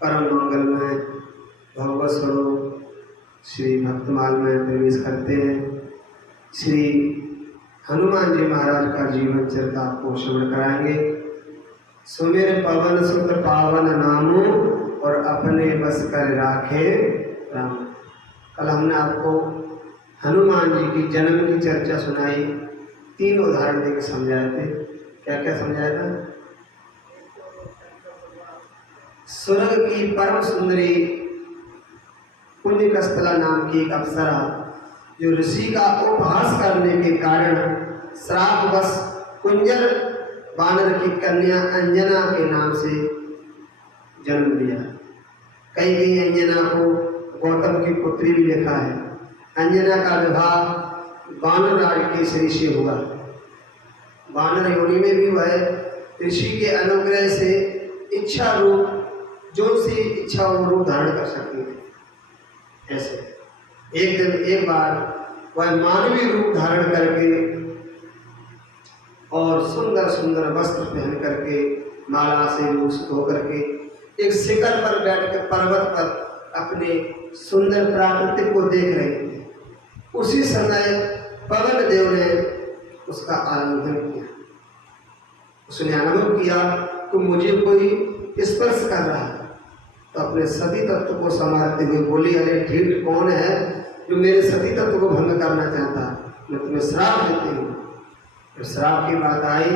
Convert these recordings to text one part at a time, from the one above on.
परम मंगलमय भगवत स्वरूप श्री भक्तमाल में प्रवेश करते हैं। श्री हनुमान जी महाराज का जीवन चरित आपको श्रवण कराएंगे। सुमेर पवन सुत पावन नामो और अपने बस कर राखे राम। कल हमने आपको हनुमान जी की जन्म की चर्चा सुनाई, 3 उदाहरण देकर समझाए थे। क्या क्या समझाया था? स्वर्ग की परम सुंदरी पुण्य कस्तला नाम की एक अप्सरा जो ऋषि का उपहास करने के कारण श्रापवश कुंजर वानर की कन्या अंजना के नाम से जन्म लिया। कई अंजना को गौतम की पुत्री भी लिखा है। अंजना का विवाह वानर राज केसरी से हुआ। वानर योनि में भी वह ऋषि के अनुग्रह से इच्छा रूप जो सी इच्छा वो रूप धारण कर सकती है। ऐसे एक दिन एक बार वह मानवीय रूप धारण करके और सुंदर सुंदर वस्त्र पहन करके माला से भूषित होकर के एक शिखर पर बैठकर पर्वत पर अपने सुंदर प्राकृतिक को देख रहे थे। उसी समय पवन देव ने उसका आलिंगन किया। उसने अनुभव किया कि मुझे कोई स्पर्श कर रहा है, तो अपने सती तत्व को संवारते हुए बोली, अरे ढीठ कौन है जो मेरे सती तत्व को भंग करना चाहता? मैं तुम्हें श्राप देती हूँ। तो श्राप की बात आई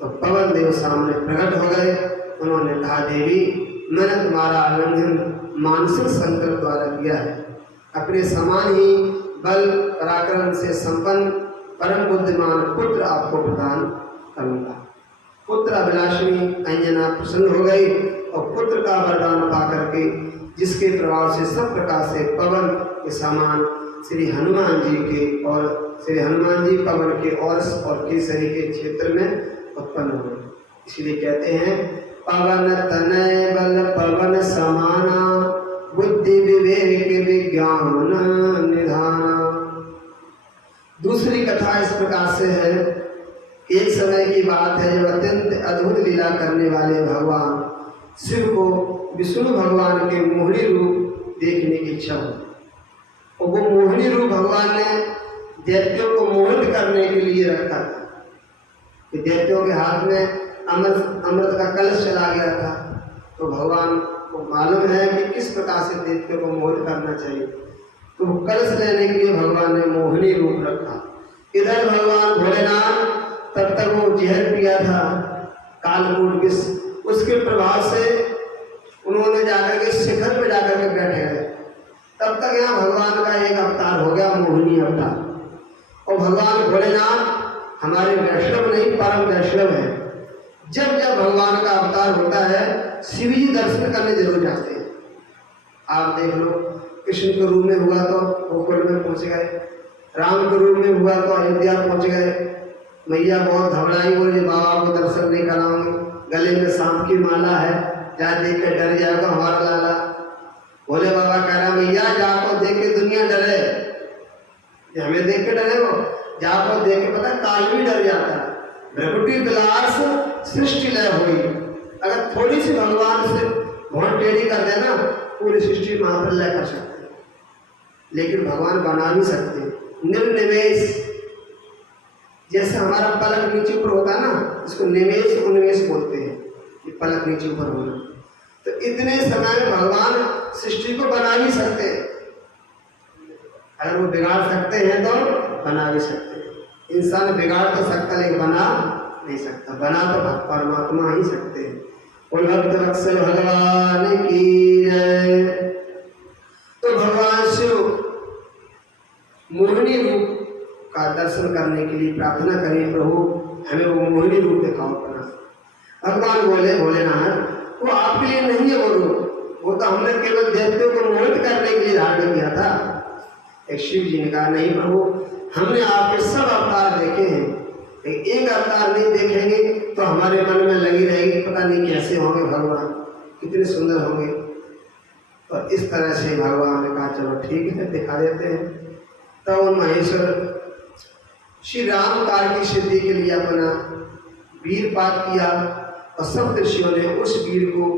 तो पवन देव सामने प्रकट हो गए। उन्होंने कहा, देवी मैंने तुम्हारा आलिंगन मानसिक संकल्प द्वारा किया है। अपने समान ही बल पराक्रम से संपन्न परम बुद्धिमान पुत्र आपको प्रदान करूँगा। पुत्र अभिलाषिनी अंजना प्रसन्न हो गई और पुत्र का वरदान पा करके जिसके प्रभाव से सब प्रकार से पवन के समान श्री हनुमान जी के और श्री हनुमान जी पवन के और केसरी के क्षेत्र में उत्पन्न हुए। इसलिए कहते हैं, पवन तनय बल पवन समाना बुद्धि विवेक विज्ञान निधाना। दूसरी कथा इस प्रकार से है, एक समय की बात है जब अत्यंत अद्भुत लीला करने वाले भगवान शिव को विष्णु भगवान के मोहिनी रूप देखने की इच्छा हुई। और वो मोहिनी रूप भगवान ने दैत्यों को मोहित करने के लिए रखा था कि दैत्यों के हाथ में अमृत का कलश चला गया था। तो भगवान को मालूम है कि किस प्रकार से दैत्यों को मोहित करना चाहिए, तो कलश लेने के लिए भगवान ने मोहिनी रूप रखा। इधर भगवान भोलेनाथ तब तक वो जहर पिया था कालकूट विष, उसके प्रभाव से उन्होंने जाकर के शिखर पे जाकर के बैठे गए। तब तक यहाँ भगवान का एक अवतार हो गया, मोहिनी अवतार। और भगवान भोलेनाथ हमारे वैष्णव नहीं, परम वैष्णव है। जब जब भगवान का अवतार होता है शिव जी दर्शन करने जरूर जाते हैं। आप देख लो, कृष्ण के रूप में हुआ तो गोकुल में पहुंच गए, राम के रूप में हुआ तो अयोध्या पहुंच गए। मैया बहुत घबराई, बोले बाबा को दर्शन नहीं कराऊंगी, गले में सांप की माला है, जा देख के डर जाएगा हमारा लाला। बोले बाबा कह रहा, मैया जाको देख के दुनिया डरे, हमें देख के डरे हो, जाको देख के पता काल भी डर जाता है। भ्रकुटी विलास सृष्टि लय हुई। अगर थोड़ी सी भगवान से बहुत टेढ़ी कर देना पूरी सृष्टि महाप्रलय कर सकते हैं, लेकिन भगवान बना भी सकते हैं। निर्निवेश, जैसे हमारा पलक नीचे ऊपर होता है ना, इसको निवेश उन्वेश बोलते हैं, ये पलक नीचे ऊपर होना। तो इतने समय में भगवान सृष्टि को बना भी सकते हैं। अगर वो बिगाड़ सकते हैं तो बना भी सकते हैं। इंसान बिगाड़ तो सकता लेकिन बना नहीं सकता, बना तो परमात्मा ही सकते हैं। और भक्त वत्सल भगवान की जय। तो भगवान शिव मोहिनी रूप का दर्शन करने के लिए प्रार्थना करें, प्रभु हमें वो मोहिनी रूप दिखाओ अपना। भगवान बोले, भोलेनाथ वो आपके लिए नहीं है वो रूप, वो तो हमने केवल दैत्यों को मोहित करने के लिए धारण किया था। एक शिव जी ने कहा, नहीं प्रभु हमने आपके सब अवतार देखे हैं, लेकिन एक अवतार नहीं देखेंगे तो हमारे मन में लगी रहेगी पता नहीं कैसे होंगे भगवान, कितने सुंदर होंगे। तो इस तरह से भगवान ने कहा चलो ठीक है दिखा देते हैं। तो महेश्वर श्री राम कार्य की सिद्धि के लिए अपना वीरपात किया और सब ऋषियों ने उस वीर को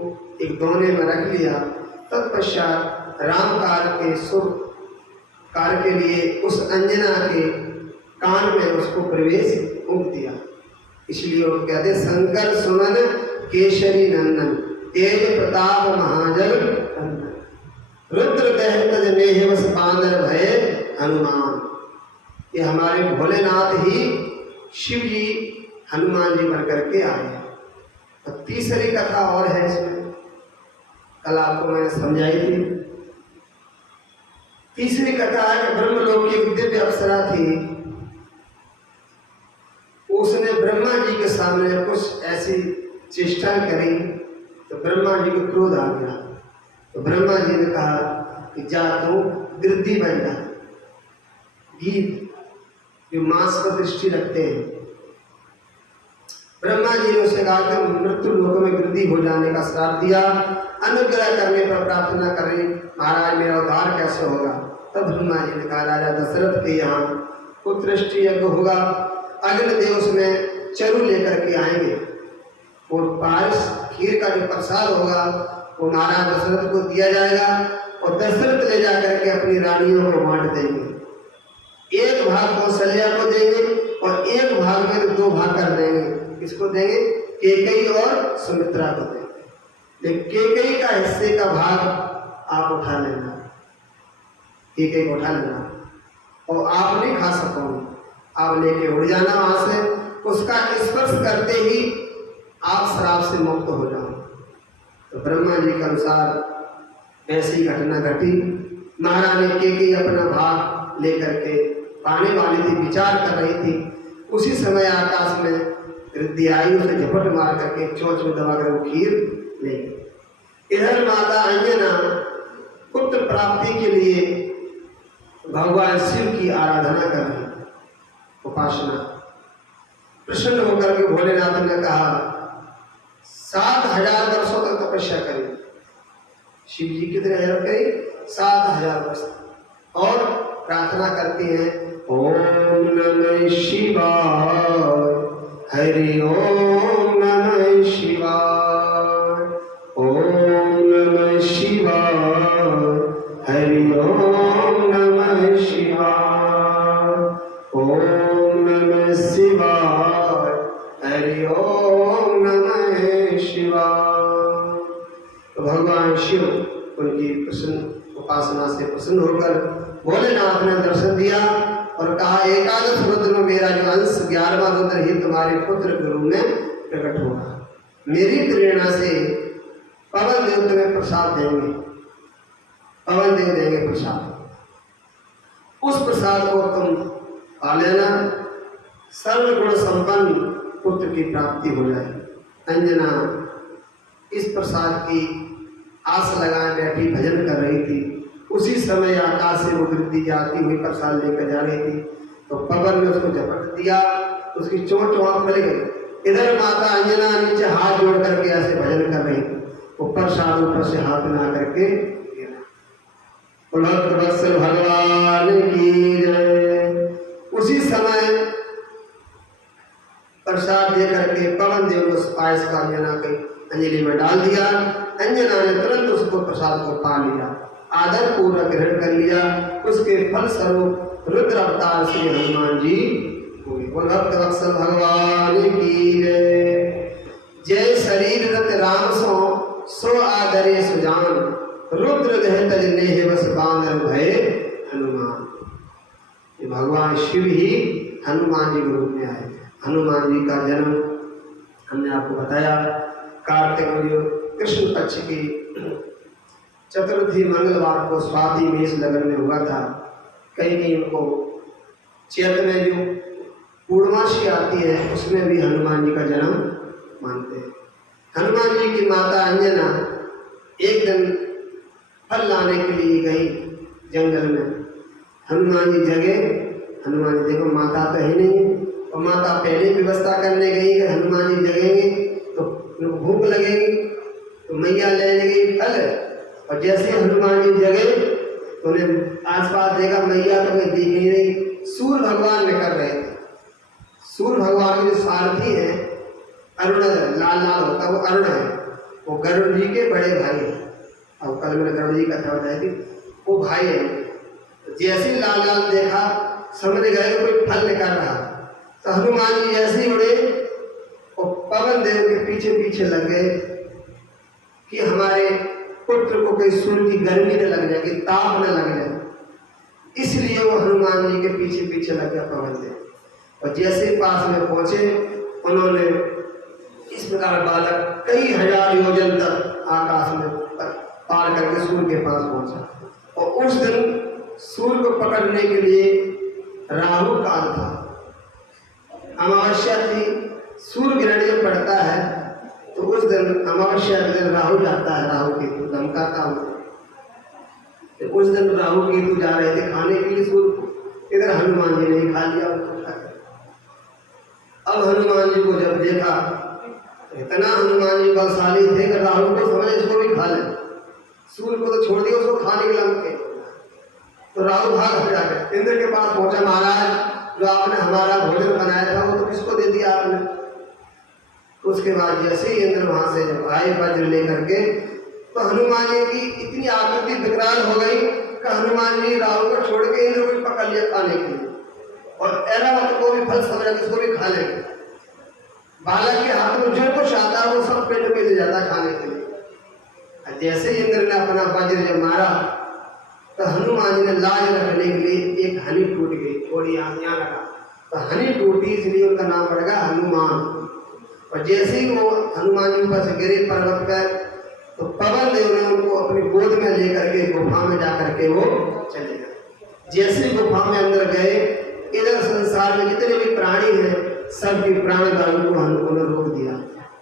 एक दोने में रख लिया। तत्पश्चात राम कार्य के शुभ कार्य के लिए उस अंजना के कान में उसको प्रवेश फूंक दिया। इसलिए वो कहते शंकर सुमन केशरी नंदन तेज प्रताप महाजल नंदन रुद्र दहतज नेहवस बांदर भय हनुमान। ये हमारे भोलेनाथ ही शिव जी हनुमान जी बन करके आए हैं। और तीसरी कथा और है इसमें, कल आपको मैंने समझाई थी। तीसरी कथा है कि ब्रह्मलोक की एक दिव्य अप्सरा थी, उसने ब्रह्मा जी के सामने कुछ ऐसी चेष्टा करी तो ब्रह्मा जी को क्रोध आ गया। तो ब्रह्मा जी ने कहा कि जा तू गिरदी बन जा। गीत जो मांस पर दृष्टि रखते हैं, ब्रह्मा जी ने उसे कहा कि मृत्यु लोक में वृद्धि हो जाने का श्राप दिया, अनुग्रह करने पर प्रार्थना करें महाराज मेरा उद्धार कैसे होगा। तब ब्रह्मा जी ने कहा राजा दशरथ के यहाँ पुत्रष्टि यज्ञ होगा, अग्निदेव उसमें चरु लेकर के आएंगे और पायस खीर का जो प्रसाद होगा वो महाराज दशरथ को दिया जाएगा और दशरथ ले जाकर के अपनी रानियों को बांट देंगे। एक भाग कौशल्या को देंगे और एक भाग में 2 भाग कर देंगे। किसको देंगे? केकई और सुमित्रा को देंगे। लेकिन केकई का हिस्से का भाग आप उठा लेना, केकई को उठा लेना और आप नहीं खा सकोगे, आप लेके उड़ जाना वहां से। उसका स्पर्श करते ही आप श्राप से मुक्त हो जाओ। तो ब्रह्मा जी के अनुसार ऐसी घटना घटी। महारानी केकई अपना भाग लेकर के पाने वाली थी, विचार कर रही थी। उसी समय आकाश में रिद्धि आई, उसे झपट मार करके चोंच में दबा कर वो खीर ले गई। इधर माता अंजना पुत्र प्राप्ति के लिए भगवान शिव की आराधना कर रही, उपासना। प्रसन्न होकर के भोलेनाथ ने कहा 7000 वर्षों तक तपस्या करी। शिव जी कितने हजार करी? 7000 वर्ष। और प्रार्थना करती हैं ओम नमः शिवाय, हरि ओम नमः शिवाय, ओम नमः शिवाय, हरि ओम नमः शिवाय, ओम नमः शिवाय, हरि ओम नमः शिवाय। तो भगवान शिव उनकी उपासना से प्रसन्न होकर भोलेनाथ ने दर्शन दिया और कहा एकादश रुद्र में मेरा जो अंश 11वां रुद्र ही तुम्हारे पुत्र के रूप में प्रकट होगा। मेरी प्रेरणा से पवन देव तुम्हें प्रसाद देंगे, पवन देव देंगे प्रसाद। उस प्रसाद को तुम पा लेना, सर्वगुण संपन्न पुत्र की प्राप्ति हो जाए। अंजना इस प्रसाद की आस लगाए बैठी भजन कर रही थी। उसी समय आकाश से वो वृद्धि जाती हुई प्रसाद लेकर जा रही थी तो पवन ने उसको झपट दिया, उसकी चोट वहां फैल गई। इधर माता अंजना नीचे हाथ जोड़ करके ऐसे भजन कर रही थी, वो प्रसाद ऊपर से हाथ में आकर के भक्त भगवान की जय। उसी समय प्रसाद दे करके पवन देव ने उस पायस का अंजना की अंजलि में डाल दिया। अंजना ने तुरंत उसको प्रसाद को पा लिया, आदर पूर्वक ग्रहण कर लिया। उसके फल स्वरूप रुद्र अवतार श्री हनुमान जी हुए। भक्त वत्सल भगवान की जय। जय शरीर रत राम सो आदरे सुजान, रुद्र देह तज नेह बस बांधर भय हनुमान। ये भगवान शिव ही हनुमान जी के रूप में आए। हनुमान जी का जन्म हमने आपको बताया कार्तिक में जो कृष्ण पक्ष की चतुर्थी मंगलवार को स्वाति मेष लगन में हुआ था। कहीं उनको चैत्र में जो पूर्णमासी आती है उसमें भी हनुमान जी का जन्म मानते हैं। हनुमान जी की माता अंजना एक दिन फल लाने के लिए गई जंगल में। हनुमान जी जगे, हनुमान जी देखो माता तो है नहीं और माता पहले व्यवस्था करने गई कि हनुमान जी जगेंगे तो भूख लगेगी तो मैया लेने गई फल, और जैसे हनुमान जी जगे तो उन्हें आसपास देखा मैया तो कहीं दिख नहीं रही। सूर्य भगवान ने कर रहे थे। सूर्य भगवान के जो सारथी है अरुण, लाल लाल होता है वो अरुण है, वो गरुड़ जी के बड़े भाई हैं। अब कल मैंने गरुड़ जी का कथा बताई थी, वो भाई है। जैसे ही लाल लाल देखा समझ गए कोई फल निकल रहा, तो हनुमान जी ऐसे ही उड़े और पवन देव के पीछे पीछे लग गए कि हमारे पुत्र को कोई सूर्य की गर्मी न लग जाएगी, ताप न लग जाए, इसलिए वो हनुमान जी के पीछे पीछे लग गया पवन देव। और जैसे ही पास में पहुंचे, उन्होंने इस प्रकार बालक कई हजार योजन तक आकाश में पार करके सूर्य के पास पहुंचा। और उस दिन सूर्य को पकड़ने के लिए राहु काल था, अमावस्या थी। सूर्य ग्रहण जब पड़ता है तो उस दिन अमावस्या के दिन राहु जाता है, राहु केतु धमकाता हूँ। तो उस दिन राहु केतु जा रहे थे खाने के लिए सूर्य को, इधर हनुमान जी ने खा लिया। अब हनुमान जी को जब देखा, इतना हनुमान जी बलशाली थे कि राहु को समझे इसको भी खा ले, सूर्य को तो छोड़ दिया, उसको खाने के लिए। तो राहु भाग हट जाते, इंद्र के पास पहुंचा, महाराज जो आपने हमारा भोजन बनाया था वो तो किसको दे दिया आपने। उसके बाद जैसे ही इंद्र वहां से जब आए वज्र लेकर के, तो हनुमान जी की इतनी आकृति विकराल हो गई कि हनुमान जी राहु को छोड़ के इंद्र को पकड़ लिया खाने के लिए, और ऐरावत को भी फल समझा इसको भी खा लेंगे। बालक के हाथ में जो कुछ आता वो सब पेट में ले जाता खाने के लिए। जैसे ही इंद्र ने अपना वज्र जब मारा, तो हनुमान जी ने लाज रखने के लिए एक हनी टूट गई, थोड़ी यहाँ लगा, तो हनी टूटी, इसलिए उनका नाम पड़ गया हनुमान। और जैसे ही वो हनुमान जी ऊपर से गिरे पर्वत पर, तो पवन देव ने उनको अपनी गोद में लेकर के गुफा में जाकर के वो चले गए। जैसे ही गुफा में अंदर गए, इधर संसार में जितने भी प्राणी हैं सबकी प्राण वायु को उन्होंने रोक दिया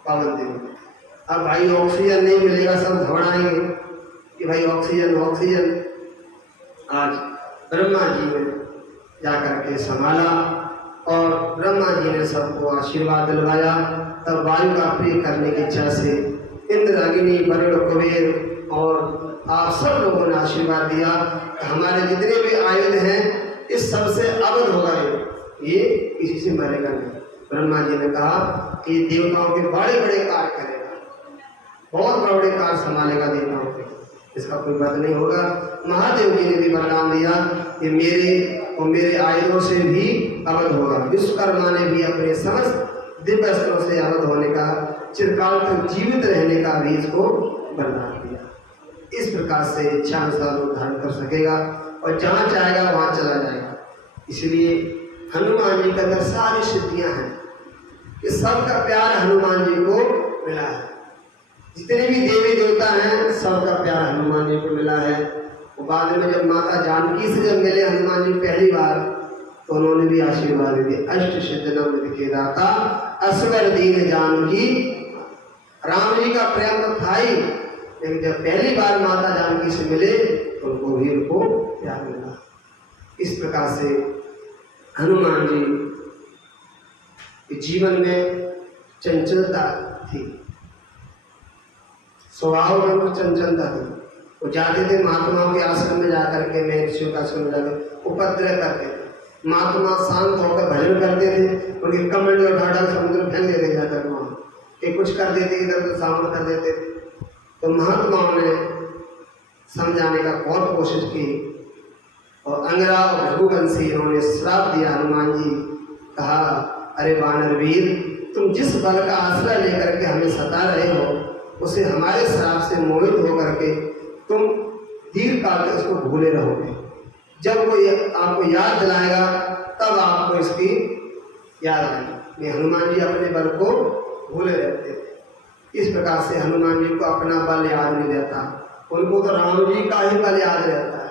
पवन देव ने। अब भाई ऑक्सीजन नहीं मिलेगा, सब घबराएंगे कि भाई ऑक्सीजन ऑक्सीजन। आज ब्रह्मा जी ने जाकर के संभाला और ब्रह्मा जी ने सबको आशीर्वाद दिलवाया। तब वायु का प्रिय करने की इच्छा से इंद्र, अग्नि, वरुण, कुबेर और आप सब लोगों ने आशीर्वाद दिया कि हमारे जितने भी आयुध हैं इस सबसे अवध होगा, ये किसी से मरेगा नहीं। ब्रह्मा जी ने कहा कि देवताओं के बड़े बड़े कार्य करेगा, बहुत बड़े बड़े कार्य संभालेगा देवताओं के, इसका कोई बात नहीं होगा। महादेव जी ने भी वरदान दिया कि मेरे और मेरे आयुधों से भी अवध होगा। विश्वकर्मा ने भी अपने समस्त दिव्य अस्त्रों से अवध होने का, चिरकाल तक जीवित रहने का भी इसको वरदान दिया। इस प्रकार से इच्छा अनुसार वो धारण कर सकेगा और जहाँ चाहेगा वहाँ चला जाएगा। इसलिए हनुमान जी के अंदर सारी सिद्धियाँ हैं, इस सबका प्यार हनुमान जी को मिला है। जितने भी देवी देवता हैं सबका प्यार हनुमान जी को मिला है। और बाद में जब माता जानकी से जब मिले हनुमान जी पहली बार, तो उन्होंने भी आशीर्वाद दिए, अष्ट सिद्ध नव के दाता असवर दीन जानकी। राम जी का प्रेम तो था ही, लेकिन जब पहली बार माता जानकी से मिले तो उनको भी उनको प्यार मिला। इस प्रकार से हनुमान जी के जीवन में चंचलता थी, स्वभाव में वो चंचलता थी। वो जाते थे महात्माओं के आश्रम में जाकर के, महर्षियों के आश्रम में जाकर उपद्रव करते थे। महात्मा शांत होकर भजन करते थे, उनके कमंडल और घाटा समुद्र फेंक देते जाकर वहाँ, ये कुछ कर देते, इधर तो सामने कर देते। तो महात्माओं ने समझाने का बहुत कोशिश की, और अंगरा और रघुवंशी इन्होंने श्राप दिया हनुमान जी। कहा, अरे वानर वीर, तुम जिस बल का आश्रय लेकर के हमें सता रहे हो, उसे हमारे श्राप से मोहित होकर के तुम दीर्घ काल तक उसको भूले रहोगे। जब कोई आपको याद दिलाएगा तब आपको इसकी याद आएगी। ये हनुमान जी अपने बल को भूले रहते थे। इस प्रकार से हनुमान जी को अपना बल याद नहीं रहता, उनको तो राम जी का ही बल याद रहता है।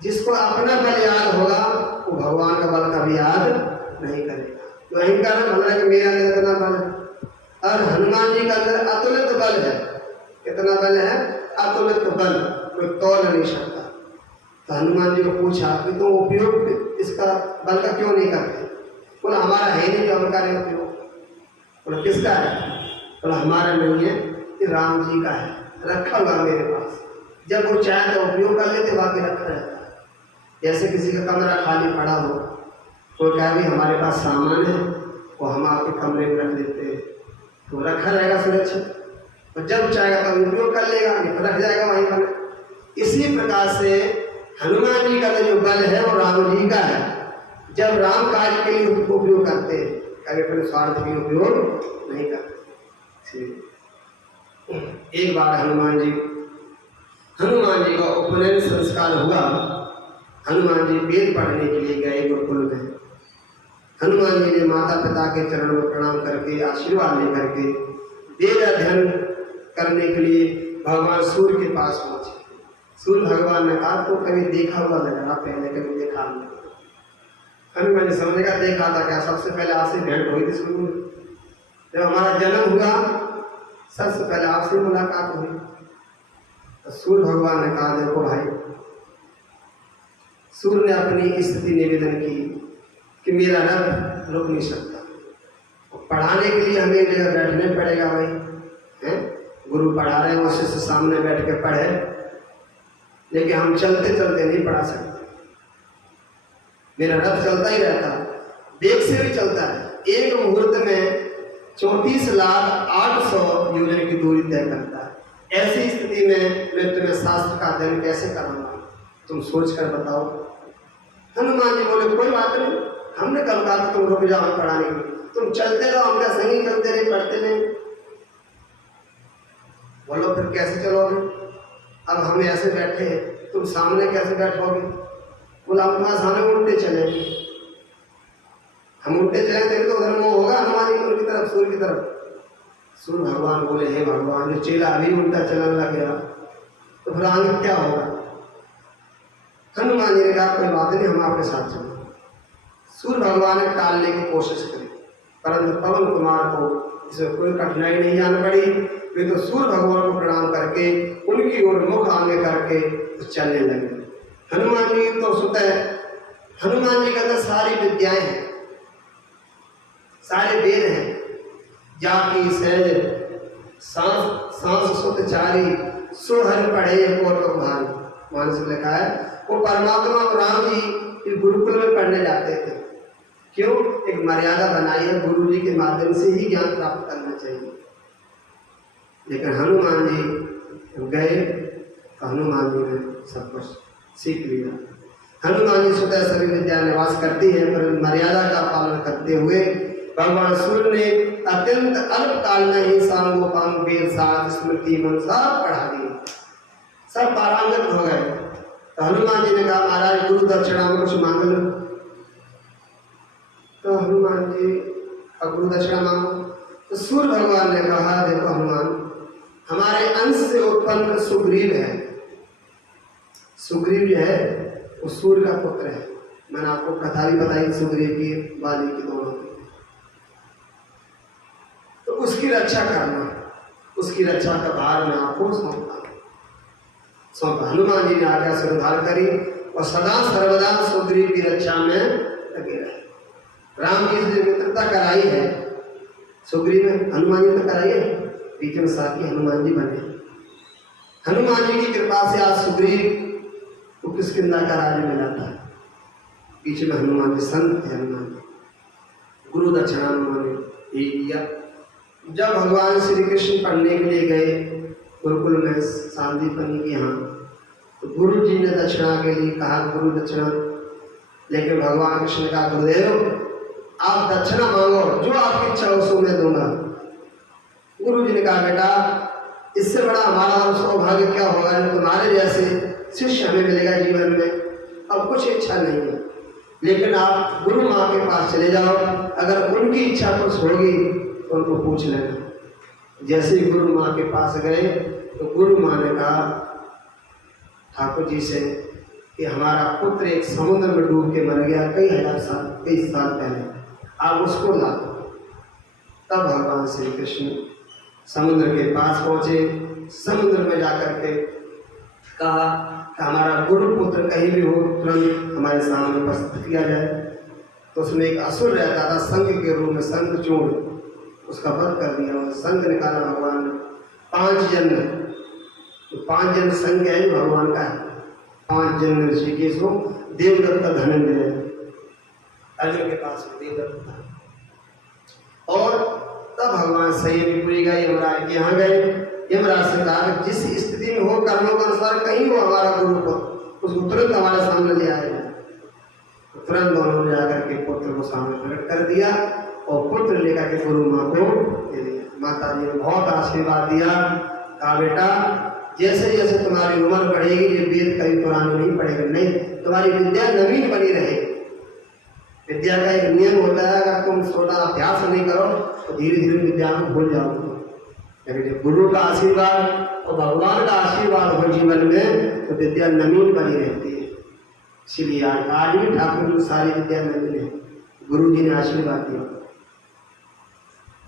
जिसको अपना बल याद होगा वो भगवान का बल कभी याद नहीं करेगा। तो अहंकार में भला कि मेरा अंदर इतना बल है, और हनुमान जी का अंदर अतुलित बल है। कितना बल है? अतुलित बल, कोई तोल नहीं सकता। तो हनुमान जी को पूछा कि तुम उपयोग इसका बल का क्यों नहीं करते? बोला हमारा है नहीं जो हम करें उपयोग। बोला किसका है? बोला हमारा नहीं है, ये राम जी का है, रखा हुआ मेरे पास। जब वो चाहे तो उपयोग कर लेते, बाकी रखा रहता है। जैसे किसी का कमरा खाली पड़ा हो, तो क्या भी हमारे पास सामान है, वो हम आपके कमरे में रख देते हैं, तो रखा रहेगा सुरक्षित। और जब चाहेगा तब उपयोग कर लेगा, नहीं तो रख जाएगा वहीं पर। इसी प्रकार से हनुमान जी का जो बल है वो राम जी का है। जब राम कार्य के लिए उसको उपयोग करते हैं, कभी अपने स्वार्थ के लिए उपयोग नहीं करते। एक बार हनुमान जी का उपनयन संस्कार हुआ। हनुमान जी वेद पढ़ने के लिए गए गुरुकुल में। हनुमान जी ने माता पिता के चरणों में प्रणाम करके आशीर्वाद लेकर के वेद अध्ययन करने के लिए भगवान सूर्य के पास पहुंचे। सूर्य भगवान ने कहा तो कभी देखा हुआ लग रहा, पहले कभी देखा नहीं। हनुमान जी समझेगा देखा था क्या, सबसे पहले आपसे भेंट हुई थी शुरू में, जब हमारा जन्म हुआ सबसे पहले आपसे मुलाकात हुई। तो सूर्य भगवान ने कहा देखो भाई, सूर्य ने अपनी स्थिति निवेदन की कि मेरा रथ रुक नहीं सकता, पढ़ाने के लिए हमें एक जगह बैठने पड़ेगा भाई, हैं गुरु पढ़ा रहे हैं वो शिष्य सामने बैठ के पढ़े, लेकिन हम चलते चलते नहीं पढ़ा सकते। मेरा रथ चलता ही रहता, वेग से भी चलता है, एक मुहूर्त में 34,08,000 योजन की दूरी तय करता है। ऐसी स्थिति में मैं तुम्हें शास्त्र का अध्ययन कैसे कराऊंगा, तुम सोच कर बताओ। हनुमान जी बोले कोई बात नहीं, हमने कल कहा था तुम रुक जाओ पढ़ाने के लिए, तुम चलते रहो, हम क्या संगी चलते रहे पढ़ते नहीं। बोलो फिर कैसे चलोगे, अब हम ऐसे बैठे तुम सामने कैसे बैठोगे। बोला हम तुम्हारे सामने उल्टे चलेंगे, हम उल्टे चलेंगे तो उधर मुँह होगा हनुमान जी की तरफ, सूर्य की तरफ। सूर्य भगवान बोले हे भगवान, जो चेला अभी उल्टा चलने लग गया तो फिर आगे क्या होगा। हनुमान जी ने कहा कोई बात नहीं, हम आपके साथ चलेंगे। सूर्य भगवान ने टालने की कोशिश करी, परंतु पवन कुमार को इसमें कोई कठिनाई नहीं आने पड़ी। वे तो सूर्य भगवान को प्रणाम करके उनकी ओर मुख आगे करके चलने लगे। हनुमान जी तो स्वतः, हनुमान जी का तो सारी विद्याएं हैं, सारे वेद हैं, जाकी सहज सांस सुत चारी सुहर पढ़े कोटक भारी। मानस लिखा है वो परमात्मा राम जी गुरुकुल में पढ़ने जाते थे। क्यों, एक मर्यादा बनाई है, गुरु जी के माध्यम से ही ज्ञान प्राप्त करना चाहिए। लेकिन हनुमान जी गए तो हनुमान जी ने सब कुछ सीख लिया। हनुमान जी स्वतः सभी विद्या निवास करती है, पर मर्यादा का पालन करते हुए भगवान सूर्य ने अत्यंत अल्प काल में ही सांगोपांग वेद शास्त्र स्मृति मनसा पढ़ा दी, सब पारंगत हो गए। तो हनुमान जी ने कहा महाराज गुरु दक्षिणा में कुछ मांग लो। तो हनुमान जी गुरु दक्षिणा मांगो। तो सूर्य भगवान ने कहा देखो हनुमान, हमारे अंश से उत्पन्न सुग्रीव है, सुग्रीव जो है वो सूर्य का पुत्र है। मैंने आपको कथा भी बताई सुग्रीव की वाली की दोनों की। तो उसकी रक्षा करना, उसकी रक्षा का भार मैं आपको सौंपता। हनुमान जी ने आज्ञा से उद्धार करी और सदा सर्वदा सुग्रीव की रक्षा में लगे रहे। राम जी से मित्रता कराई है सुग्रीव ने, हनुमान जी ने कराई है, बीच में साथी हनुमान जी बने। हनुमान जी की कृपा से आज सुग्रीव को किष्किंधा का राज्य मिला था। बीच में हनुमान जी संत थे, हनुमान जी गुरु दक्षिणा हनुमान ने दिया। जब भगवान श्री कृष्ण पढ़ने के लिए गए गुरुकुल में सांदीपनि के यहाँ, तो गुरु जी ने दक्षिणा के लिए कहा गुरु दक्षिणा, लेकिन भगवान कृष्ण ने कहा गुरुदेव आप दक्षिणा मांगो, जो आपकी इच्छा हो सो मैं दूंगा। गुरु जी ने कहा बेटा इससे बड़ा हमारा सौभाग्य क्या होगा जो तुम्हारे जैसे शिष्य हमें मिलेगा जीवन में। अब कुछ इच्छा नहीं है, लेकिन आप गुरु माँ के पास चले जाओ, अगर उनकी इच्छा कुछ होगी तो उनको पूछ लेना। जैसे ही गुरु माँ के पास गए तो गुरु माँ ने कहा ठाकुर जी से कि हमारा पुत्र एक समुद्र में डूब के मर गया कई साल पहले, आप उसको ला दो। तब भगवान श्री कृष्ण समुद्र के पास पहुँचे, समुद्र में जाकर के कहा कि हमारा गुरु पुत्र कहीं भी हो तुरंत हमारे सामने उपस्थित किया जाए। तो उसमें एक असुर रहता था संघ के रूप में, शंखचूड़, उसका वध कर दिया और संघ निकाला भगवान ने। 5 जन्म, तो 5 जन्म संघ है जो भगवान का है। 5 जन्म ऋषिकेश हो, देवदत्ता धनंजय अर्जुन के पास देवदत्त था। और तब भगवान संयमीपुरी गए, यमराज के यहाँ गए यमराज से कहा कि जिस स्थिति में हो कर्मों के अनुसार कहीं वो हमारा गुरु को उसको तुरंत हमारे सामने ले आएगा। तो तुरंत दोनों ने जाकर के पुत्र को सामने प्रकट कर दिया और पुत्र लेकर के गुरु माँ को दे दिया। माता जी ने बहुत आशीर्वाद दिया, कहा बेटा जैसे जैसे तुम्हारी उम्र बढ़ेगी ये वेद कभी पुराने नहीं पड़ेगा, नहीं तुम्हारी विद्या नवीन बनी रहेगी। विद्या का एक नियम होता है, अगर तुम छोटा अभ्यास नहीं करो तो धीरे धीरे विद्या को भूल जाओगे। लेकिन जब गुरु का आशीर्वाद और भगवान का आशीर्वाद हो जीवन में तो विद्या नवीन बनी रहती है। इसीलिए आज भी ठाकुर जी सारी विद्या नवीन है, गुरु जी ने आशीर्वाद दिया।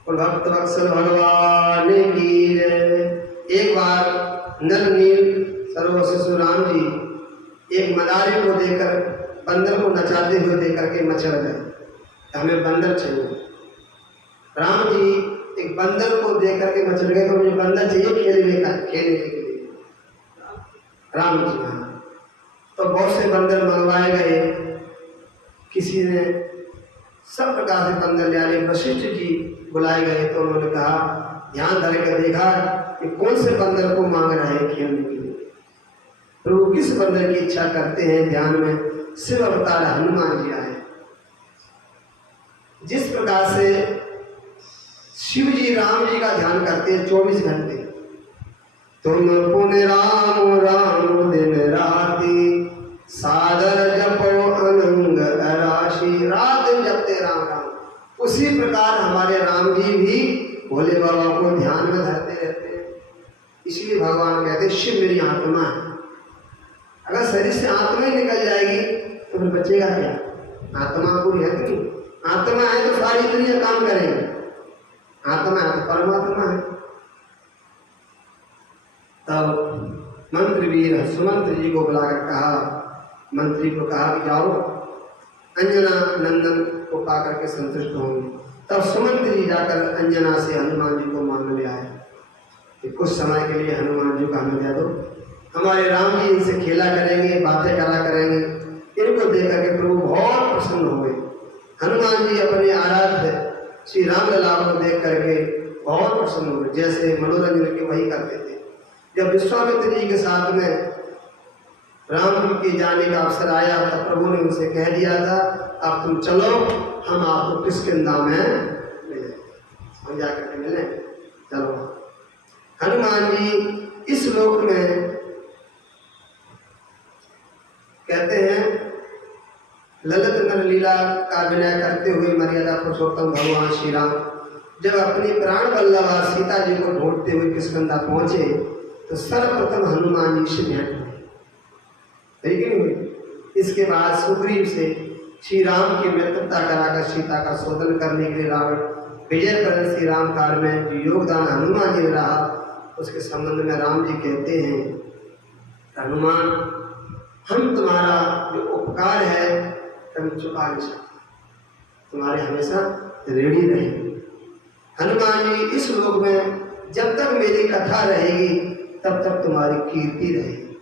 और भक्त वत्सल भगवान की एक बार नल नील सर्व शिशु राम जी एक मदारी को देकर बंदर को नचाते हुए देकर के मचल गए, हमें बंदर चाहिए। राम जी एक बंदर को देकर के मचल गए, तो मुझे बंदर चाहिए खेलने के लिए। राम जी हाँ, तो बहुत से बंदर मंगवाए गए। किसी ने सब प्रकार से बंदर ले आए। वशिष्ठ जी बुलाए गए तो उन्होंने कहा, ध्यान धर कर देखा कि कौन से बंदर को मांग रहे हैं खेलने के लिए। प्रभु किस बंदर की इच्छा करते हैं ध्यान में, शिव अवतार हनुमान जी आए। जिस प्रकार से शिव जी राम जी का ध्यान करते हैं 24 घंटे, तुम पुण्य राम राम दिन राति सादर जपो अनंग राशि, रात दिन जपते राम राम। उसी प्रकार हमारे राम जी भी भोले बाबा को ध्यान में धरते रहते हैं। इसलिए भगवान कहते हैं शिव मेरी आत्मा है। अगर शरीर से आत्मा ही निकल जाएगी तो फिर बचेगा क्या? आत्मा पूरी है कि नहीं? आत्मा है तो सारी दुनिया काम करेगी, आत्मा है तो परमात्मा है। तब मंत्रीवीर सुमंत्र जी को बुलाकर कहा, मंत्री को कहा कि जाओ अंजना नंदन को पाकर के संतुष्ट होंगे। तब सुमंत्र जी जाकर अंजना से हनुमान जी को मांग ले आए कि कुछ समय के लिए हनुमान जी को हमें दे दो, हमारे राम जी इनसे खेला करेंगे, बातें करा करेंगे। इनको देख करके प्रभु बहुत प्रसन्न हुए। हनुमान जी अपने आराध्य श्री राम लला को देख करके बहुत प्रसन्न हुए, जैसे मनोरंजन के वही करते थे। जब विश्वामित्र जी के साथ में राम के जाने का अवसर आया तब प्रभु ने उनसे कह दिया था, अब तुम चलो, हम आपको किष्किंधा में ले जाएंगे, हम जाकर के मिले। चलो। हनुमान जी इस लोक में कहते हैं ललित नर लीला का विनय करते हुए मर्यादा पुरुषोत्तम भगवान श्री राम जब अपनी प्राण वल्लभा सीता जी को ढूंढते हुए किष्किंधा पहुंचे तो सर्वप्रथम हनुमान जी से भेंट हुई, लेकिन हुई। इसके बाद सुग्रीव से श्री राम की मित्रता कराकर सीता का शोधन करने के लिए रावण विजय पर श्री राम काल में जो योगदान हनुमान जी ने रहा उसके संबंध में राम जी कहते हैं, हनुमान हम तुम्हारा जो उपकार है कभी चुका नहीं सकते, तुम्हारे हमेशा ऋणी रहेंगे। हनुमान जी इस लोक में जब तक मेरी कथा रहेगी तब तक तुम्हारी कीर्ति रहेगी,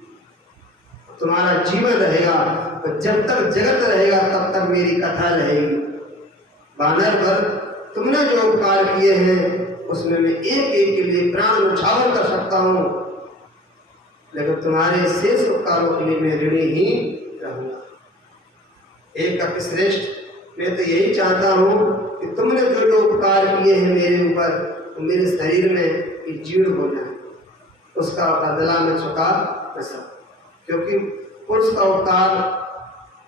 तुम्हारा जीवन रहेगा, तो जब तक जगत रहेगा तब तक मेरी कथा रहेगी। बानर पर तुमने जो उपकार किए हैं उसमें मैं एक एक के लिए प्राण उछावर कर सकता हूँ, लेकिन तुम्हारे शेष उपकारों के लिए मैं ऋणी ही रहूंगा। एक कपिश्रेष्ठ मैं तो यही चाहता हूँ कि तुमने जो जो उपकार किए हैं मेरे ऊपर तो मेरे शरीर में ये जीर्ण हो जाए, उसका बदला मैं चुका न सकूं, क्योंकि पुरुष का उपकार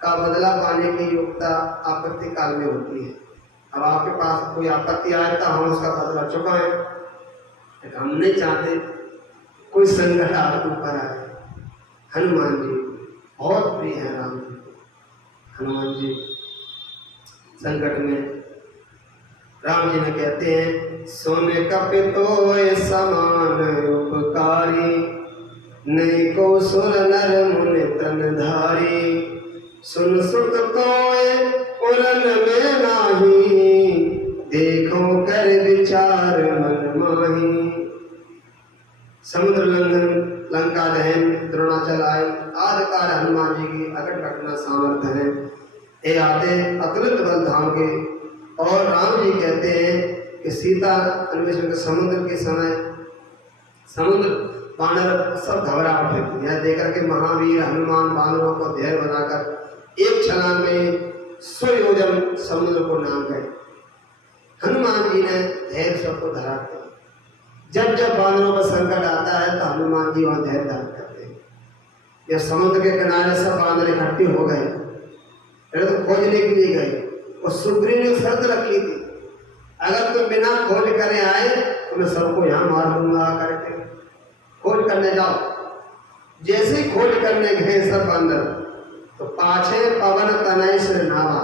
का बदला पाने की योग्यता आपत्ति काल में होती है। अब आपके पास कोई आपत्ति आए तो हम उसका बदला चुकाएं, लेकिन हम नहीं चाहते कोई संकट आपके ऊपर आए। हनुमान जी बहुत प्रिय है राम जी। हनुमान जी संकट में राम जी ने कहते हैं, सोने कपितोय समान उपकारी नहीं को सुर नर मुनि तन धारी, सुन सुत तोय पुरन में नाही, देखो कर विचार मन माही। समुद्र लंघन, लंका दहन, द्रोणाचल आए आदि काल हनुमान जी की अकट घटना सामर्थ्य है। ये आते अतुलित बल धाम के। और राम जी कहते हैं कि सीता अन्वेषण के समुद्र के समय समुद्र बानर सब घबरा उठे थे। यह देखकर के महावीर हनुमान बानरों को धैर्य बनाकर एक छलांग में 100 योजन समुद्र को नाम गए। हनुमान जी ने धैर्य सबको धरा दिया। जब जब बानरों पर संकट आता है तो हनुमान जी वहां धैर्य धारण करते हैं। यह समुद्र के किनारे सब बानर इकट्ठे हो गए, पहले तो खोजने के लिए गए और सुग्रीव ने शर्त रखी थी, अगर तुम बिना खोज करे आए तो मैं सबको यहाँ मार दूंगा करके। खोज करने जाओ। जैसे ही खोज करने गए सब बंदर, तो पाछे पवन तनय श्री नावा,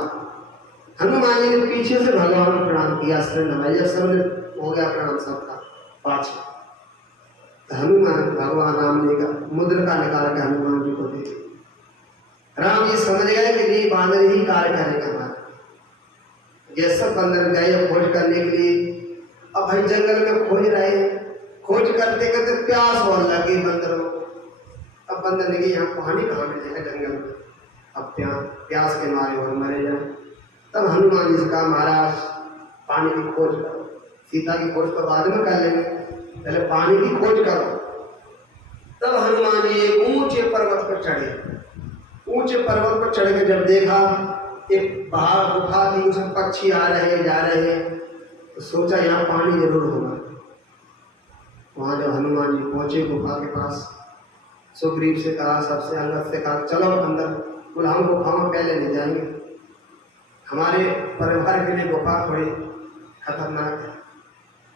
हनुमान जी ने पीछे से भगवान को प्रणाम किया। श्री नमः सब हो गया प्रणाम सबका पाछे। तो हनुमान भगवान राम ने का मुद्रिका निकाल के हनुमान जी को दे। राम जी समझ गए कि ये बानर ही कार्य करेगा हमारा। ये सब बंदर गए खोज करने के लिए। अब भाई जंगल में खोज रहे हैं, खोज करते करते प्यास और लगी बंदरों को। अब बंदर ने यहाँ पानी कहाँ मिलेगा जंगल में, अब प्यास के मारे और मरे जाए। तब हनुमान जी से कहा महाराज पानी की खोज करो, सीता की खोज तो बाद में कर लेंगे, पहले पानी की खोज करो। तब हनुमान जी एक ऊंचे पर्वत पर चढ़े। ऊंचे पर्वत पर चढ़ के जब देखा एक बाहर गुफा थी, उसमें पक्षी आ रहे जा रहे हैं, तो सोचा यहाँ पानी जरूर होगा। वहां जब हनुमान जी पहुंचे गुफा के पास, सुग्रीव से कहा, सबसे अंगद से कहा चलो अंदर। बोला हम गुफा में पहले नहीं जाएंगे, हमारे परिवार के लिए गुफा थोड़ी खतरनाक है,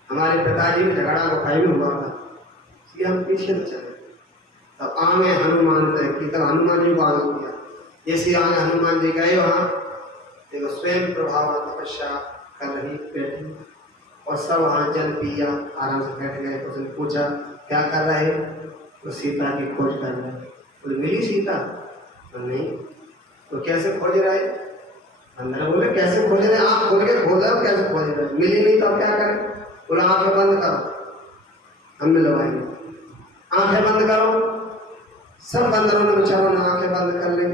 हमारे पिताजी में झगड़ा गुफाई में हुआ था, इसलिए हम पीछे न चले। तब आगे हनुमान तय की, तब हनुमान जी को आगे किया। जैसे आगे हनुमान जी गए वहाँ, देखो स्वयं प्रभाव तपस्या कर रही बैठी, और सब वहाँ जल पिया, आराम से बैठ गए। तो उसने पूछा क्या कर रहे? तो सीता की खोज कर रहे। बोले मिली सीता? तो नहीं। तो कैसे खोज रहे? अंदर बोले कैसे खोज रहे? आँख खोल के खोज रहे, कैसे खोज रहे? मिली नहीं तो अब क्या करें? बोला आँखें बंद करो, हम मिलवाएंगे। आँखें बंद करो। सब बंदरों ने बेचारों ने आँखें बंद कर ली।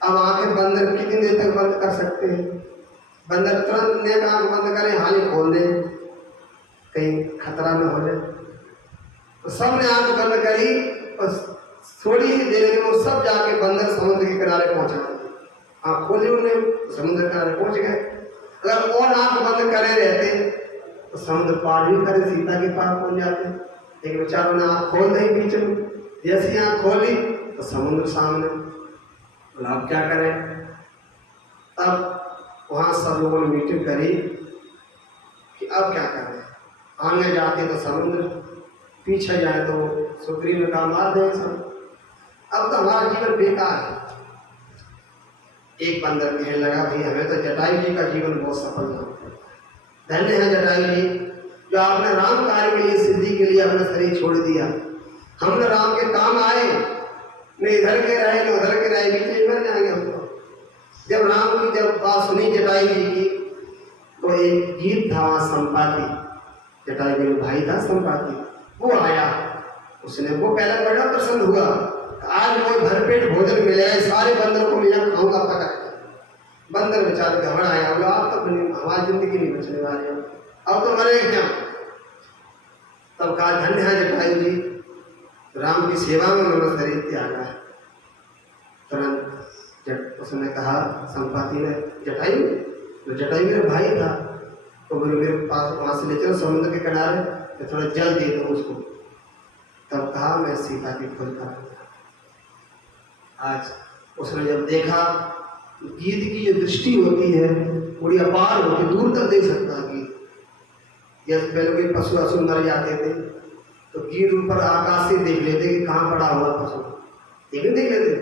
अब आँखें बंदर कितनी देर तक बंद कर सकते हैं? बंदर तुरंत नेक आँख बंद करें, हाली खोल दे, कहीं खतरा न हो जाए। तो सबने आँख बंद करी और थोड़ी ही देर में वो सब जाके बंदर समुद्र के किनारे पहुंचा। आँख खोली उन्होंने, समुद्र किनारे पहुंच गए। अगर और आँख बंद करे रहते तो समुद्र पार भी करे, सीता के पार पहुंच जाते। लेकिन बेचारों ने आँख खोल दी बीच में। जैसी आँख खोली तो समुद्र सामने। बोला अब क्या करें? अब वहाँ सब लोगों ने मीटिंग करी कि अब क्या करें। आगे जाते तो समुद्र, पीछे जाए तो सुग्रीव ने कहा मार दें सब, अब तो हमारा जीवन बेकार है। एक बंदर कहने लगा भाई हमें तो जटायु जी का जीवन बहुत सफल था, धन्य है जटायु जी जो आपने राम कार्य के लिए, सिद्धि के लिए अपना शरीर छोड़ दिया। हमने राम के काम आए, न इधर के रहे न उधर के रहे, बीच में मर जाएंगे हम तो। जब राम की जब बात सुनी जटायु जी की, तो एक गीत था वहाँ संपाति, जटायु जी भाई था संपाति, वो आया। उसने वो पहले बड़ा प्रसन्न हुआ, आज वो भरपेट भोजन मिले, सारे बंदरों को मैं खाऊंगा पका। बंदर बेचारे घबरा आया, बोला आप तो हमारी जिंदगी नहीं बचने वाली, अब तो मरे क्या? तब कहा धन्य है जटायु जी, राम की सेवा में मेरा शरीर त्याग है। तुरंत उसने कहा संपाति ने जटायु, तो जटायु मेरा भाई था, तो बोले मेरे पास वहाँ से ले चलो समुद्र के किनारे, तो थोड़ा जल दे दो उसको। तब कहा मैं सीता की खोज करूँगा। आज उसने जब देखा गीत की जो दृष्टि होती है बड़ी अपार होती, दूर तक देख सकता है गीत। जैसे पहले कोई पशु असु मर जाते थे तो गीत ऊपर आकाश से देख लेते कि कहाँ पड़ा हुआ पशु, देख लेते,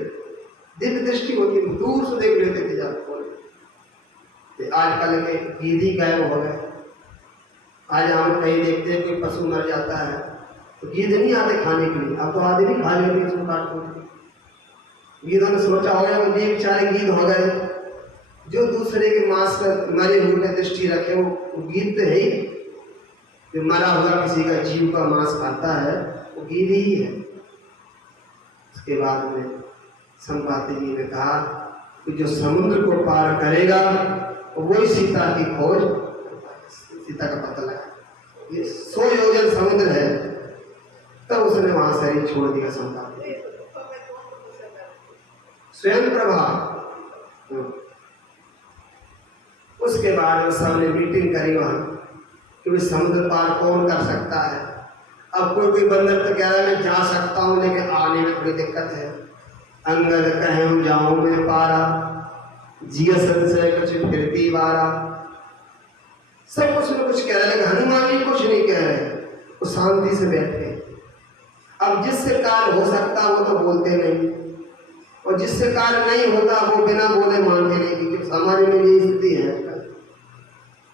दिव्य दृष्टि होती है, दूर से देख लेते थे जाकर। आजकल के गीत ही गायब हो गए। आज हम कहीं देखते हैं कोई पशु मर जाता है तो गीत नहीं आते खाने के लिए, अब तो आदमी भी खा लेते इसको काट कर। गीतों ने सोचा हो गया वो ये बेचारे गीत हो गए, जो दूसरे के मांस पर मरे हुए में दृष्टि रखे वो गीत तो है ही। जो मरा हुआ किसी का जीव का मांस खाता है वो गीत ही है। उसके बाद में संपाति जी ने कहा कि जो समुद्र को पार करेगा वही सीता की खोज, सीता का पता लगा। ये 100 योजन समुद्र है, तब उसने वहां शरीर छोड़ दिया संताप स्वयं प्रभा। उसके बाद सबने मीटिंग करी वहां कि समुद्र पार कौन कर सकता है। अब कोई बंदर तो कह रहा है मैं जा सकता हूँ लेकिन आने में थोड़ी दिक्कत है। अंगद कहूँ जाऊं मैं पारा, जिया संशय कुछ फिरती वारा। सब कुछ न कुछ कह रहे लेकिन हनुमान जी कुछ नहीं कह रहे, वो शांति से बैठे। अब जिससे कार्य हो सकता वो तो बोलते नहीं, और जिससे कार्य नहीं होता वो बिना बोले मानते नहीं, क्योंकि समाज में ये स्थिति है।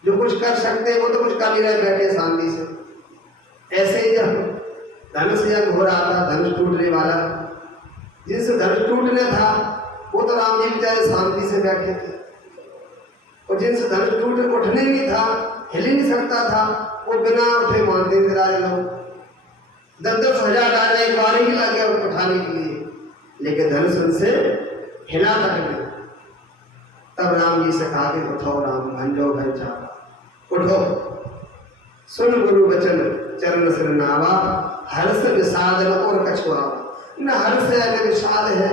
जो कुछ कर सकते हैं वो तो कुछ कर नहीं रहे, बैठे शांति से। ऐसे ही जब धनुष यज्ञ हो रहा था, धनुष टूटने वाला, जिनसे धनुष टूटने था वो तो राम जी बेचारे शांति से बैठे थे, और जिनसे धनुष टूट उठने नहीं था, हिल ही नहीं सकता था, वो बिना उठे मानते थे राजा लोग। 10-10 हजार राजा एक बार ही लग गया उठाने के लिए, लेकिन धनुष उनसे हिला तक नहीं। तब राम जी से कहा कि उठो राम, भंजो भय चावा, उठो सुन गुरु वचन चरण सिर नावा, हर्ष विषाद और कछुआ। न हर्ष है न विषाद है,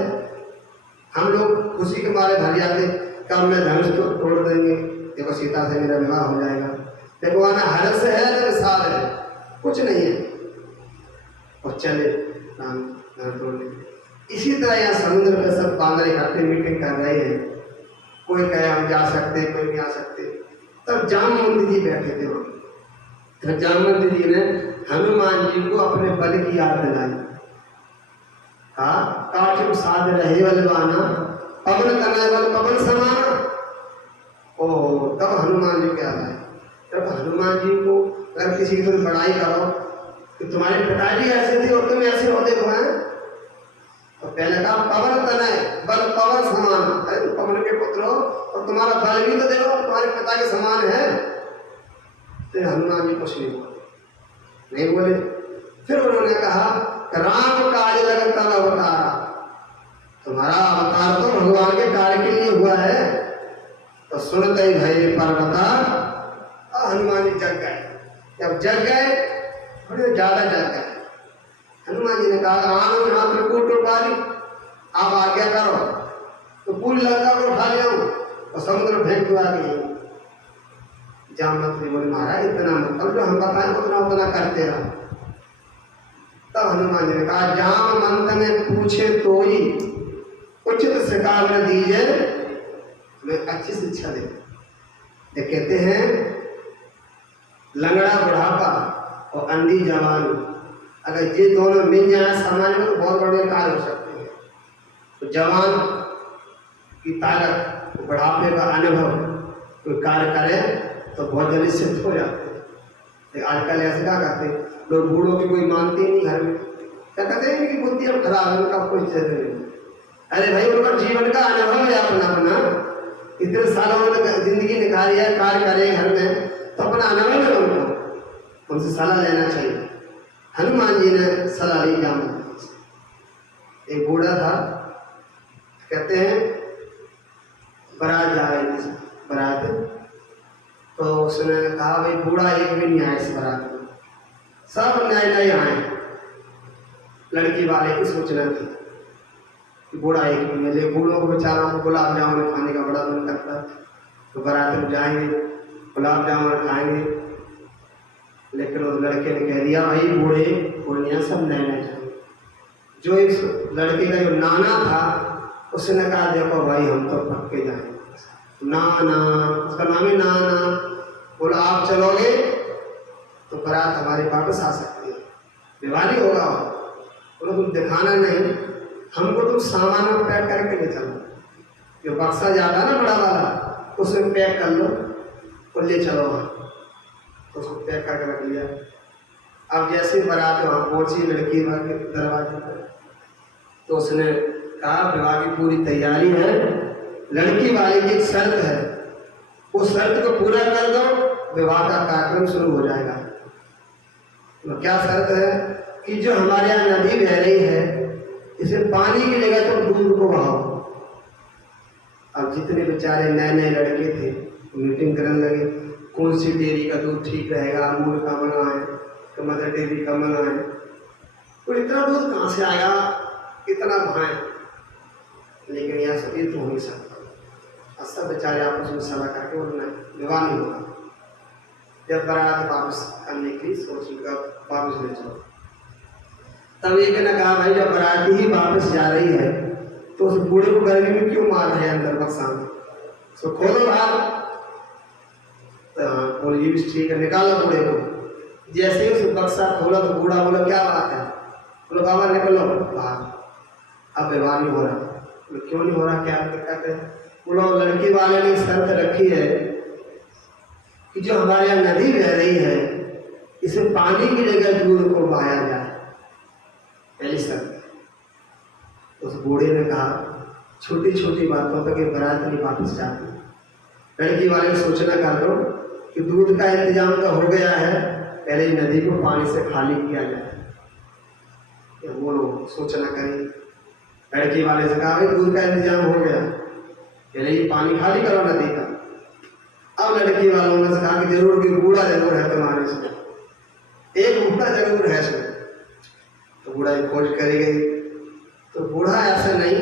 हम लोग खुशी के मारे भर जाते, कब में धनुष तो तोड़ देंगे, देखो सीता से मेरा विवाह हो जाएगा। देखो वहां न हर्ष है न विषाद है, कुछ नहीं है, और चले राम धनुष तोड़ने। इसी तरह यहाँ समुद्र पे सब बांदर इकट्ठे मीटिंग कर रहे हैं, कोई कहे हम जा सकते, कोई नहीं आ सकते। तब जामवंत जी बैठे थे वहां। तो जामवंत जी ने हनुमान जी को अपने बल की याद दिलाई। हाँ, काटिम साध रहे बलवाना, पवन तनय बल पवन समाना। ओ तब हनुमान जी क्या आए। तब हनुमान जी को अगर किसी की बड़ाई करो कि तुम्हारे पिताजी ऐसे थे और तुम ऐसे हो, देखो हैं, तो पहले कहा पवन तनय बल पवन समान। अरे तुम पवन के पुत्र हो और तुम्हारा बल भी तो देखो तुम्हारे पिता के समान है। तो हनुमान जी कुछ नहीं बोले। फिर उन्होंने कहा राम काज लगता अवतारा, तुम्हारा अवतार तो भगवान के कार्य के लिए हुआ है। तो सुनते ही भय पर्वता, हनुमान जी जग गए। जब जग गए थोड़े ज्यादा जग गए, हनुमान जी ने कहा आनंद यहाँ त्रिकूट उठाली, आप आज्ञा करो। तो पूरी लंका को उठा लिया और समुद्र फेंक दो आगे। जामवंत जी बोले महाराज इतना मतलब जो हम बताएं उतना उतना करते रहो। तब हनुमान जी ने कहा जामवंत ने पूछे तो ही उचित शिकार न दीजिए, मैं अच्छी शिक्षा दे। कहते हैं लंगड़ा बुढ़ापा और अंधी जवान, अगर ये दोनों मिल जाए समाज में तो बहुत बड़े कार्य हो सकते हैं। तो जवान की ताकत, बुढ़ापे का अनुभव, कोई कार्य करे तो बहुत जल्दी सिद्ध हो जाते हैं। आजकल ऐसे क्या करते लोग, बूढ़ों की कोई मानते नहीं घर में, क्या कहते हैं कि बुद्धि अब खराब है, उनका कोई जरूरी नहीं। अरे भाई उनका जीवन का अनुभव है अपना अपना, इतने सालों में जिंदगी निकाली है, कार्य करे घर में, तो अपना अनुभव है उनको, उनसे सलाह लेना चाहिए। हनुमान जी ने सलाह ली जामवंत से। एक बूढ़ा था, कहते हैं बारात जा रही थी, बारात, तो उसने कहा भाई बूढ़ा एक भी नहीं आया इस बारात में, सब नए नए आए। लड़की वाले की सूचना थी कि बूढ़ा एक भी मिले। बूढ़ों को बेचारों को गुलाब जामुन खाने का बड़ा मन करता, तो बारात में जाएंगे गुलाब जामुन खाएंगे, लेकिन उस लड़के ने कह दिया भाई बूढ़े पूर्णिया सब नए नए जाएंगे। जो इस लड़के का जो नाना था उसने कहा देखो भाई हम तो पक्के जाएंगे। नाना, उसका नाम है नाना, बोला आप चलोगे तो बारात हमारे वापस आ सकती है, दिवाली होगा। बोला तुम दिखाना नहीं, हमको तुम सामान में पैक करके ले चलो, जो बक्सा जाता है ना बड़ा वाला उसमें पैक कर लो और ले चलो वहाँ। तो उसको पैक करके रख लिया। अब जैसे बारात वहाँ पहुंची लड़की के दरवाजे पर, तो उसने कहा विवाह की पूरी तैयारी है, लड़की वाले की एक शर्त है, उस शर्त को पूरा कर दो विवाह का कार्यक्रम शुरू हो जाएगा। तो क्या शर्त है कि जो हमारे यहाँ नदी बह रही है इसे पानी की जगह तो दूध को बहाओ। अब जितने बेचारे नए नए लड़के थे मीटिंग करने लगे, कौन सी डेयरी का दूध ठीक रहेगा, अमूल का मंगाएं कि मदर डेयरी का मंगाएं। तो इतना दूध कहाँ से आएगा, इतना भाए, लेकिन यह सब तो हो नहीं सकता। और सब बेचारे आपस में सलाह करके बोलना विवाह नहीं होगा। जब बारात वापस करने की सोच वापस ले जाओ, तब एक ने कहा भाई जब बाराती ही वापस जा रही है तो उस बूढ़े को गर्मी में क्यों मार रहे हैं अंदर बक्सा में, तो खोलो बाहर। तो बोलिए भी ठीक है, निकालो बूढ़े को। जैसे ही उस बक्सा खोला तो बूढ़ा बोला क्या बात है, बोलो बाबा निकलो बाहर, अब विवाह नहीं हो रहा। बोलो क्यों नहीं हो रहा, क्या दिक्कत है। बोलो लड़की वाले ने शर्त रखी है कि जो हमारे यहाँ नदी बह रही है इसमें पानी की जगह दूध को बहाया जाए, पहली शर्त। उस बूढ़े ने कहा छोटी छोटी बातों पर बारात नहीं वापस जाती। लड़की वाले ने सोचना कर दो कि दूध का इंतजाम तो हो गया है, पहले नदी को पानी से खाली किया जाए। वो लोग सोचना करें, लड़की वाले से कहा भाई दूध का इंतजाम हो गया, पहले ये पानी खाली करो नदी का। अब लड़की वालों ने कहा कि जरूर कि बूढ़ा जरूर है तुम्हारे इसमें, एक बूढ़ा जरूर है इसमें। तो बूढ़ा की खोज करी गई, तो बूढ़ा ऐसा नहीं,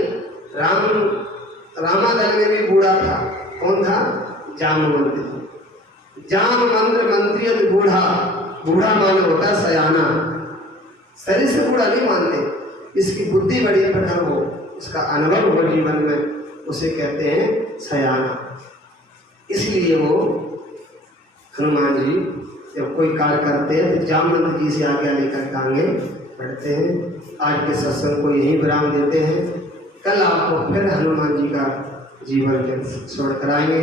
रामादल में भी बूढ़ा था। कौन था, जामवंत। जामवंत मंत्री बूढ़ा, बूढ़ा मान होता सयाना, शरीर से बूढ़ा नहीं मानते, इसकी बुद्धि बड़ी प्रखर हो, इसका अनुभव हो जीवन में, उसे कहते हैं सयाना। इसलिए वो हनुमान जी जब कोई कार्य करते हैं तो जामवंत जी से आज्ञा लेकर टांगे बढ़ते हैं। आज के सत्संग को यही विराम देते हैं, कल आपको फिर हनुमान जी का जीवन के स्मरण कराएंगे।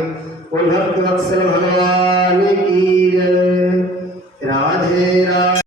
बोल भक्त वत्सल भगवान की जय। राधे राधे।